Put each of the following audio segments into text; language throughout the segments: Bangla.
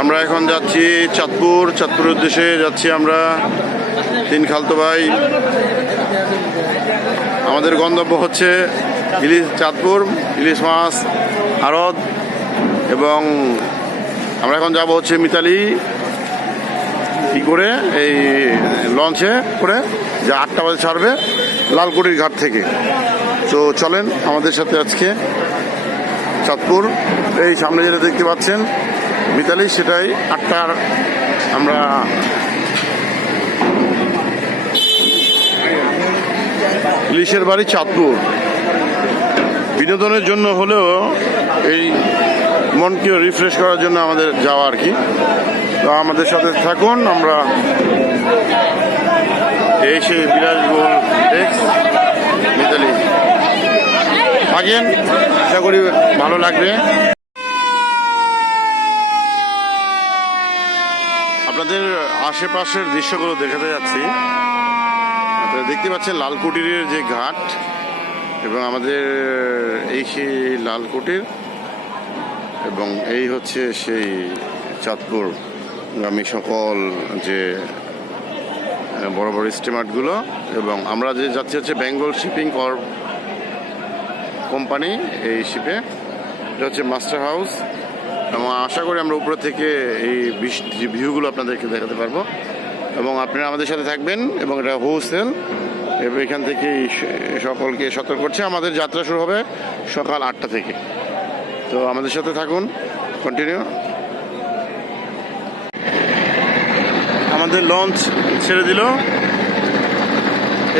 আমরা এখন যাচ্ছি চাঁদপুর। চাঁদপুরের উদ্দেশ্যে যাচ্ছি আমরা। তিন খালতো ভাই। আমাদের গন্তব্য হচ্ছে ইলিশ চাঁদপুর, ইলিশ মাছ, আড়ত এবং আমরা এখন যাব হচ্ছে মিতালি। কি করে? এই লঞ্চে করে যে আটটা বাজে ছাড়বে লালকুটির ঘাট থেকে। তো চলেন আমাদের সাথে আজকে চাঁদপুর। এই সামনে যেটা দেখতে পাচ্ছেন মিতালি, সেটাই আটটার আমরা ইলিশের বাড়ি চাঁদপুর। বিনোদনের জন্য হলেও এই মনকে রিফ্রেশ করার জন্য আমাদের যাওয়া আর কি। তো আমাদের সাথে থাকুন, আমরা এই সেই বিলাসবহুল মিতালি। থাকেন, আশা করি ভালো লাগবে আপনাদের আশেপাশের দৃশ্যগুলো দেখাতে যাচ্ছি। দেখতে পাচ্ছেন লালকুটিরের যে ঘাট এবং আমাদের এই সেই লালকুটির এবং এই হচ্ছে সেই চাঁদপুর। আমি সকল যে বড় বড় স্টিমারগুলো এবং আমরা যে যাচ্ছি হচ্ছে বেঙ্গল শিপিং কর কোম্পানি এই শিপে। এটা হচ্ছে মাস্টার হাউস। এবং আশা করি আমরা উপরে থেকে এই যে ভিউগুলো আপনাদেরকে দেখাতে পারব। এবং আপনারা আমাদের সাথে থাকবেন এবং এটা হোলসেল এবং এখান থেকে সকলকে সতর্ক করছে। আমাদের যাত্রা শুরু হবে সকাল আটটা থেকে। তো আমাদের সাথে থাকুন। কন্টিনিউ আমাদের লঞ্চ ছেড়ে দিল।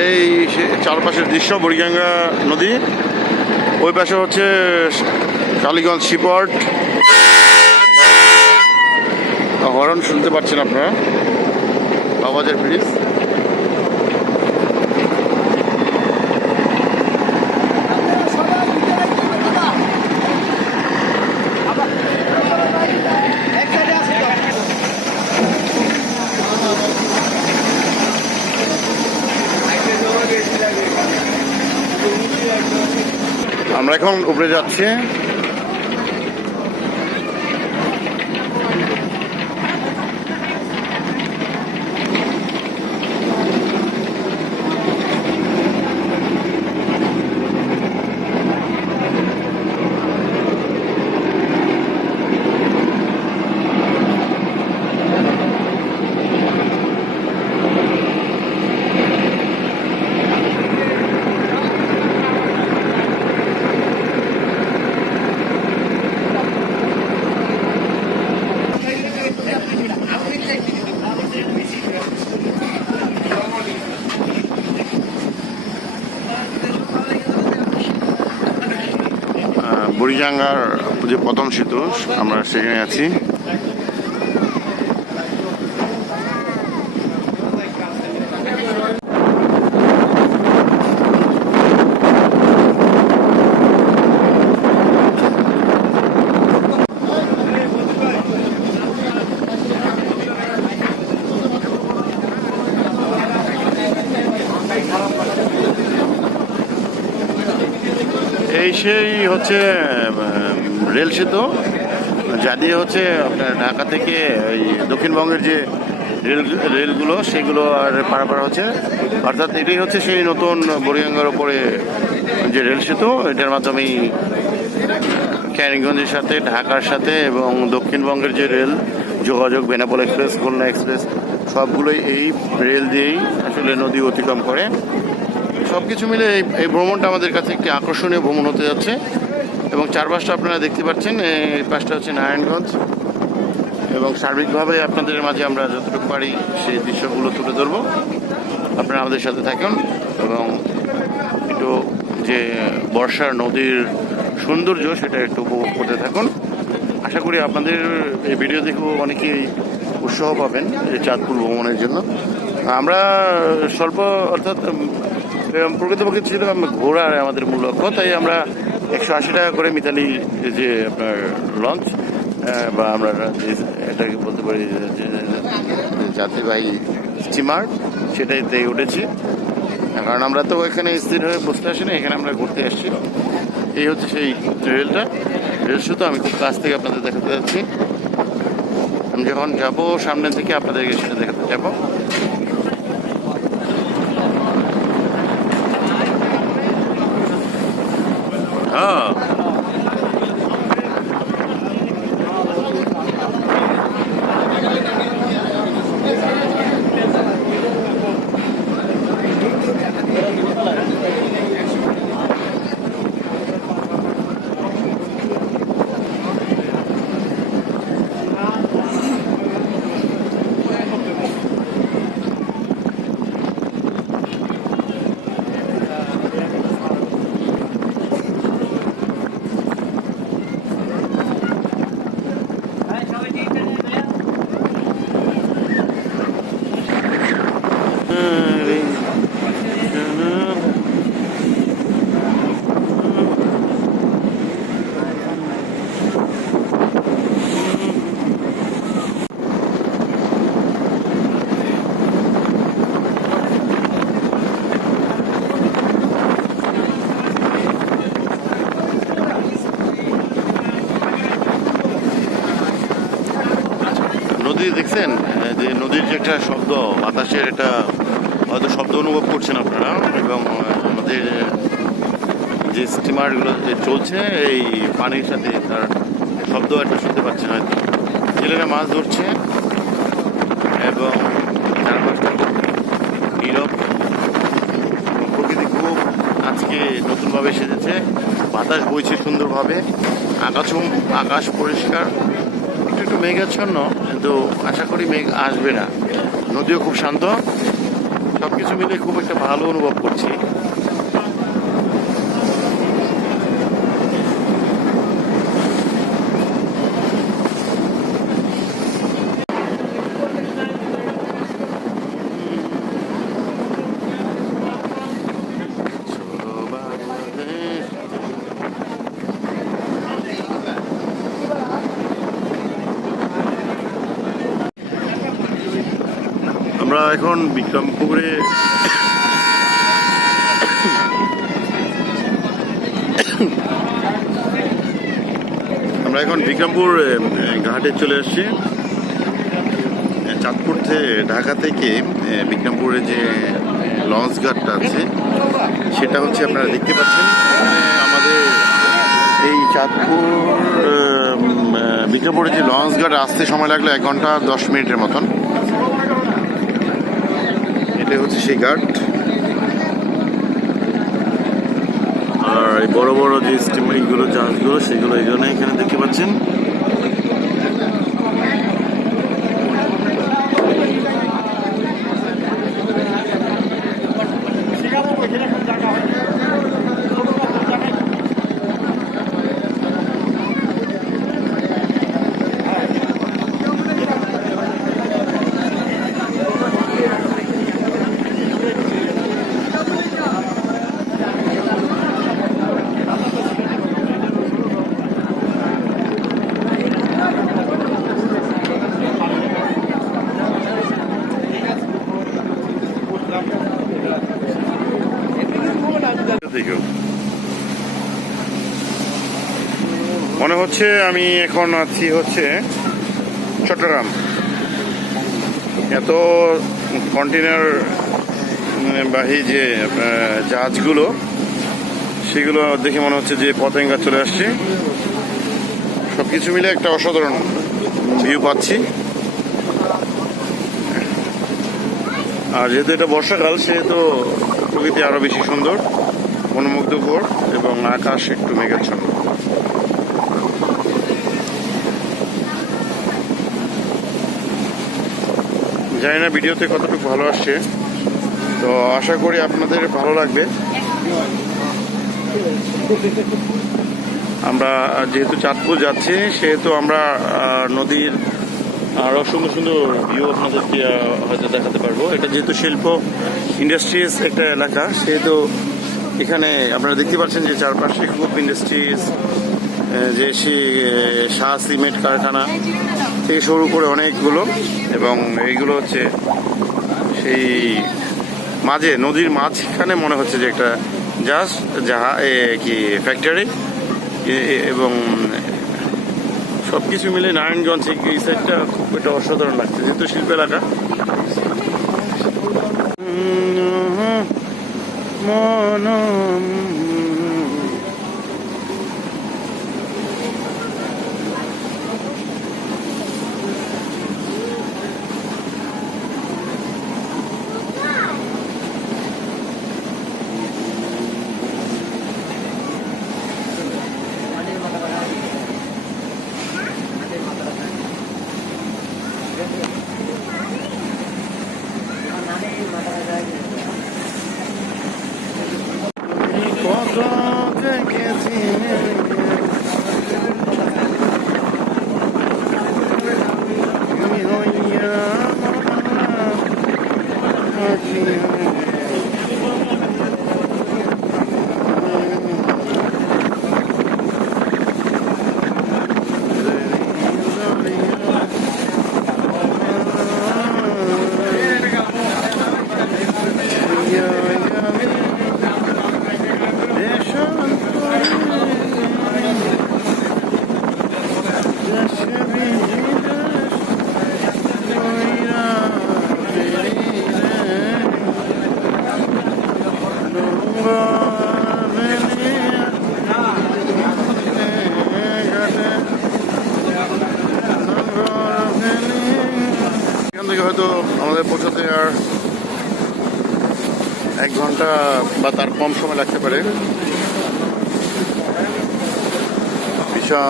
এই চারপাশের দৃশ্য, বুড়িগঙ্গা নদী। ওই পাশে হচ্ছে কালীগঞ্জ সিপোর্ট হরন শুনতে পাচ্ছেন আপনারা? বাবাজের ব্রিজ আমরা এখন উপরে যাচ্ছি। আহ, যে প্রথম সেতু আমরা সেখানে আছি এই সেই হচ্ছে রেল সেতু, যা দিয়ে হচ্ছে আপনার ঢাকা থেকে ওই দক্ষিণবঙ্গের যে রেল, রেলগুলো, সেগুলো আর পারাপার হচ্ছে। অর্থাৎ এটাই হচ্ছে সেই নতুন বুড়িগঙ্গার ওপরে যে রেল সেতু, এটার মাধ্যমেই ক্যানিগঞ্জের সাথে, ঢাকার সাথে এবং দক্ষিণবঙ্গের যে রেল, যোগাযোগ, বেনাপোল এক্সপ্রেস, খুলনা এক্সপ্রেস, সবগুলোই এই রেল দিয়েই আসলে নদী অতিক্রম করে। সব কিছু মিলে এই এই ভ্রমণটা আমাদের কাছে একটি আকর্ষণীয় ভ্রমণ হতে যাচ্ছে। এবং চারপাশটা আপনারা দেখতে পাচ্ছেন, এই পাশটা হচ্ছে নারায়ণগঞ্জ। এবং সার্বিকভাবে আপনাদের মাঝে আমরা যতটুকু পারি সেই দৃশ্যগুলো তুলে ধরবো। আপনারা আমাদের সাথে থাকুন এবং একটু যে বর্ষার নদীর সৌন্দর্য সেটা একটু উপভোগ করতে থাকুন। আশা করি আপনাদের এই ভিডিও দেখেও অনেকেই উৎসাহ পাবেন এই চাঁদপুর ভ্রমণের জন্য। আমরা স্বল্প অর্থাৎ উম, প্রকৃতপক্ষে ছিল ঘোরার আমাদের মূল লক্ষ্য তাই আমরা একশো আশি টাকা করে মিতালি যে আপনার লঞ্চ বা আমরা এটাকে বলতে পারি যাত্রীবাহী স্টিমার সেটাইতে উঠেছি। কারণ আমরা তো এখানে স্থির হয়ে বসতে আসিনি এখানে আমরা ঘুরতে আসছি এই হচ্ছে সেই রেলটা। রেল শুধু আমি খুব কাছ থেকে আপনাদের দেখাতে যাচ্ছি। আমি যখন যাব সামনে থেকে আপনাদেরকে সেটা দেখাতে যাব হ্যাঁ নদী দেখছেন আহ, যে নদীর যে একটা শব্দ বাতাসের একটা হয়তো শব্দ অনুভব করছেন আপনারা এবং আহ, আমাদের যে স্টিমারগুলো যে চলছে, এই পানির সাথে তার শব্দ একটা শুনতে পাচ্ছেন হয়তো। ছেলেরা মাছ ধরছে এবং চারপাশটা নীরব। প্রকৃতি খুব আজকে নতুনভাবে সেজেছে। বাতাস বইছে সুন্দরভাবে। আকাশ আকাশ পরিষ্কার। একটু একটু মেঘাচ্ছন্ন, কিন্তু আশা করি মেঘ আসবে না। নদীও খুব শান্ত। সব কিছু মিলে খুব একটা ভালো অনুভব করছি চলো বাংলাদেশ আমরা এখন বিক্রমপুরে আমরা এখন বিক্রমপুর ঘাটে চলে এসেছি চাঁদপুর থেকে ঢাকা থেকে বিক্রমপুরে যে লঞ্চ ঘাটটা আছে, সেটা হচ্ছে আপনারা দেখতে পাচ্ছেন। আমাদের এই চাঁদপুর বিক্রমপুরে যে লঞ্চ ঘাট, আসতে সময় লাগল এক ঘণ্টা দশ মিনিটের মতন। এটা হচ্ছে সেই ঘাট আর এই বড় বড় যে স্টিমারিংগুলো জাহাজগুলো, সেগুলো এখানে দেখতে পাচ্ছেন দেখো মনে হচ্ছে আমি এখন আছি হচ্ছে চট্টগ্রাম। এত কন্টেনার বাহী যে জাহাজগুলো, সেগুলো দেখে মনে হচ্ছে যে পতেঙ্গা চলে আসছে। সব কিছু মিলে একটা অসাধারণ ভিউ পাচ্ছি। আর যেহেতু এটা বর্ষাকাল, সেহেতু প্রকৃতি আরও বেশি সুন্দর, মনোমুগ্ধকর এবং আকাশ একটু মেঘাচ্ছন্ন। জানি না ভিডিওতে কতটুকু ভালো আসছে। তো আশা করি আপনাদের ভালো লাগবে। আমরা যেহেতু চাঁদপুর যাচ্ছি, সেহেতু আমরা নদীর আরও সুন্দর সুন্দর ভিউ আপনাদেরকে হয়তো দেখাতে পারব। এটা যেহেতু শিল্প ইন্ডাস্ট্রিজ একটা এলাকা, সেহেতু এখানে আপনারা দেখতে পাচ্ছেন যে চারপাশে খুব ইন্ডাস্ট্রিজ যে শাহ সিমেন্ট কারখানা থেকে শুরু করে অনেকগুলো এবং এইগুলো হচ্ছে সেই মাঝে নদীর মাঝখানে মনে হচ্ছে যে একটা জাহাজ এ, কি ফ্যাক্টরি এবং সব কিছু মিলে নারায়ণগঞ্জ এই- সাইডটা খুব একটা অসাধারণ লাগছে যেহেতু শিল্প এলাকা। কত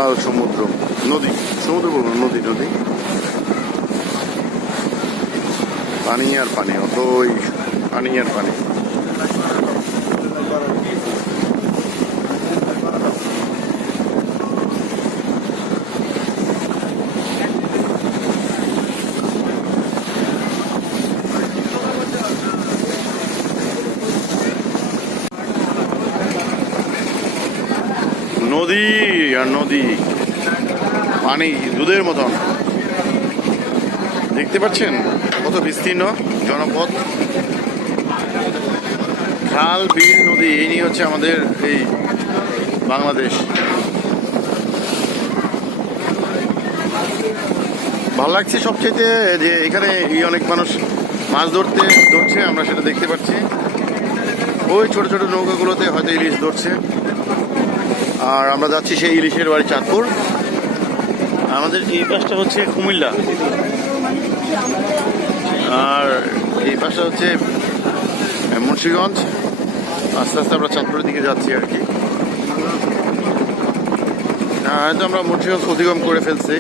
বিশাল সমুদ্র নদী। সমুদ্র বলব নদী নদী। পানি আর পানি অতই পানি আর পানি নদী আর নদী পানি দুধের মতন। দেখতে পাচ্ছেন? কত বিস্তীর্ণ জনপদ। খাল, বিল, নদী, এই নিয়ে হচ্ছে আমাদের এই বাংলাদেশ। ভালো লাগছে সবচেয়ে যে এখানে এই অনেক মানুষ মাছ ধরতে, ধরছে, আমরা সেটা দেখতে পাচ্ছি। ওই ছোট ছোট নৌকাগুলোতে হয়তো ইলিশ ধরছে। আর আমরা যাচ্ছি সেই ইলিশের বাড়ি চাঁদপুর। আমাদের এই পাশটা হচ্ছে কুমিল্লা। আর এই পাশটা হচ্ছে মুন্সিগঞ্জ। আস্তে আস্তে আমরা চাঁদপুরের দিকে যাচ্ছি আর কি। হ্যাঁ, হয়তো আমরা মুন্সিগঞ্জ অধিগম করে ফেলছি।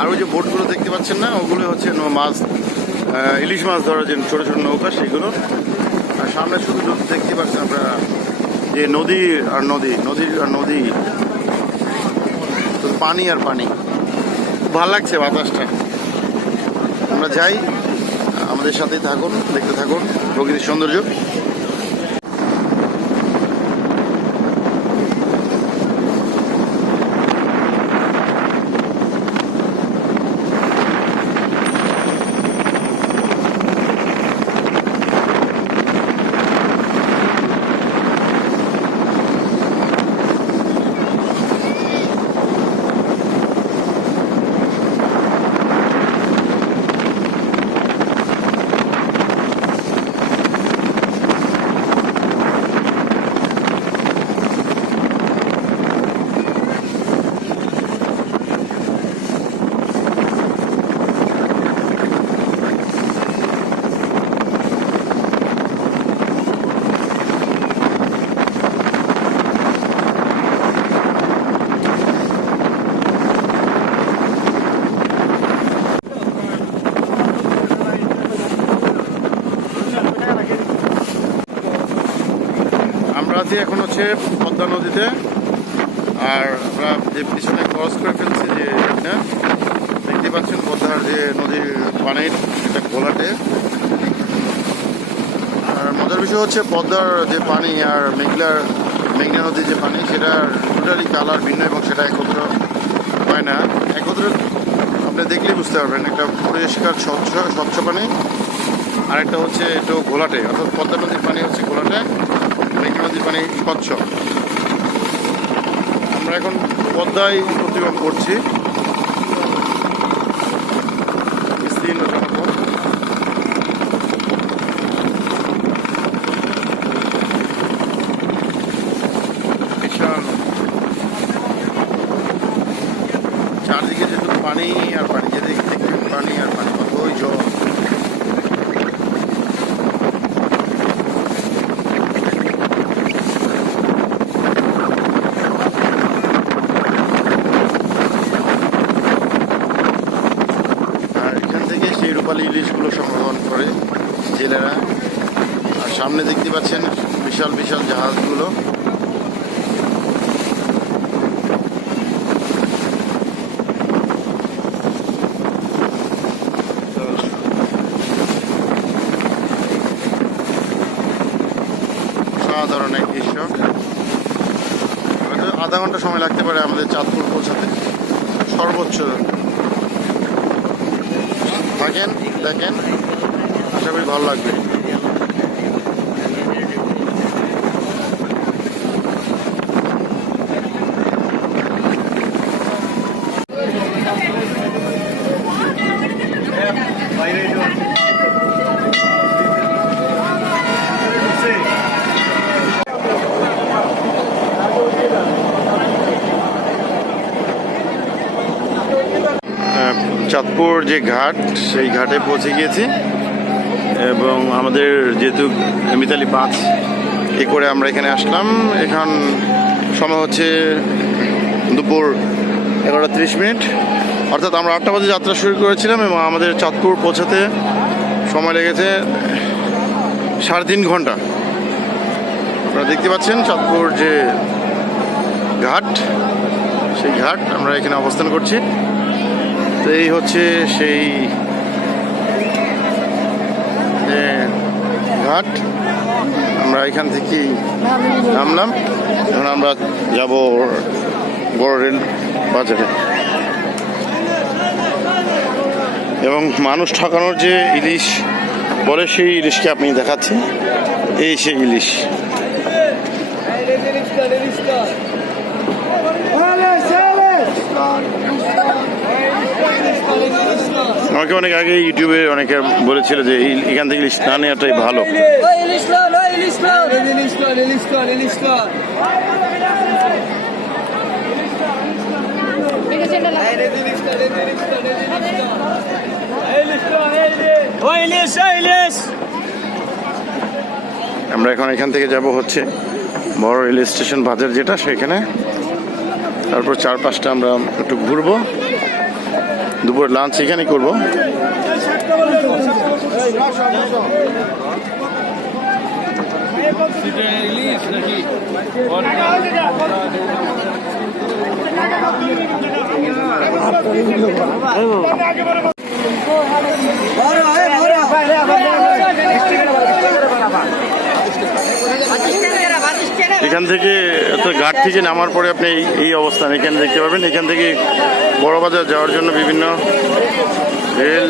আর ওই যে বোটগুলো দেখতে পাচ্ছেন না ওগুলো হচ্ছে মাছ ইলিশ মাছ ধরার যে ছোটো ছোটো নৌকা সেগুলো। আর সামনে শুধু দেখতে পাচ্ছেন আপনারা যে নদী আর নদী নদী আর নদী। পানি আর পানি। ভালো লাগছে বাতাসটা। আমরা যাই আমাদের সাথেই থাকুন দেখতে থাকুন প্রকৃতির সৌন্দর্য আমরা আছি এখন হচ্ছে পদ্মা নদীতে। আর আমরা যে পিছনে ক্রস করে ফেলছি যে এটা, দেখতে পাচ্ছেন পদ্মার যে নদীর পানির এটা ঘোলাটে আর মজার বিষয় হচ্ছে পদ্মার যে পানি আর মেঘলার, মেঘনা নদীর যে পানি, সেটা টোটালি কালার ভিন্ন এবং সেটা একত্র হয় না। একত্র আপনি দেখলেই বুঝতে পারবেন, একটা পরিষ্কার স্বচ্ছ স্বচ্ছ পানি। আর একটা হচ্ছে একটু ঘোলাটে অর্থাৎ পদ্মা নদীর পানি হচ্ছে ঘোলাটে নদীর পানি স্বচ্ছ। আমরা এখন পদ্মায় প্রতিবাদ করছি। চারদিকে যেহেতু পানি আর পানি, যেদিকে দেখবেন পানি আর পানি কতই জল সাধারণ এক দৃশ্য হয়তো আধা ঘণ্টা সময় লাগতে পারে আমাদের চাঁদপুর পৌঁছাতে। সর্বোচ্চ। থাকেন, দেখেন, আশা করি ভালো লাগবে। চাঁদপুর যে ঘাট, সেই ঘাটে পৌঁছে গিয়েছি। এবং আমাদের যেহেতু মিতালি পাঁচ এ করে আমরা এখানে আসলাম, এখান সময় হচ্ছে দুপুর এগারোটা তিরিশ মিনিট। অর্থাৎ আমরা আটটা বাজে যাত্রা শুরু করেছিলাম এবং আমাদের চাঁদপুর পৌঁছাতে সময় লেগেছে সাড়ে তিন ঘণ্টা। আপনারা দেখতে পাচ্ছেন চাঁদপুর যে ঘাট, সেই ঘাট আমরা এখানে অবস্থান করছি। তো এই হচ্ছে সেই ঘাট। আমরা এখান থেকে নামলাম। এখন আমরা যাব বড় রেল বাজারে। এবং মানুষ ঠকানোর যে ইলিশ বলে সেই ইলিশকে আপনি দেখাচ্ছি এই সেই ইলিশ। আমাকে অনেক আগে ইউটিউবে অনেকে বলেছিল যে এখান থেকে ইলিশ না নেওয়াটাই ভালো! আমরা এখন এখান থেকে যাব হচ্ছে বড় রেল স্টেশন বাজার যেটা, সেখানে তারপর চার পাঁচটা আমরা একটু ঘুরবো দুপুর লাঞ্চ এখানে করব। এখান থেকে তো ঘাট থেকে নামার পরে আপনি এই- অবস্থান এখানে দেখতে পাবেন। এখান থেকে বড় বাজার যাওয়ার জন্য বিভিন্ন রেল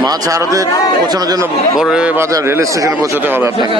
মাছ আড়তে পৌঁছানোর জন্য বড় বাজার রেল স্টেশনে পৌঁছতে হবে আপনাকে।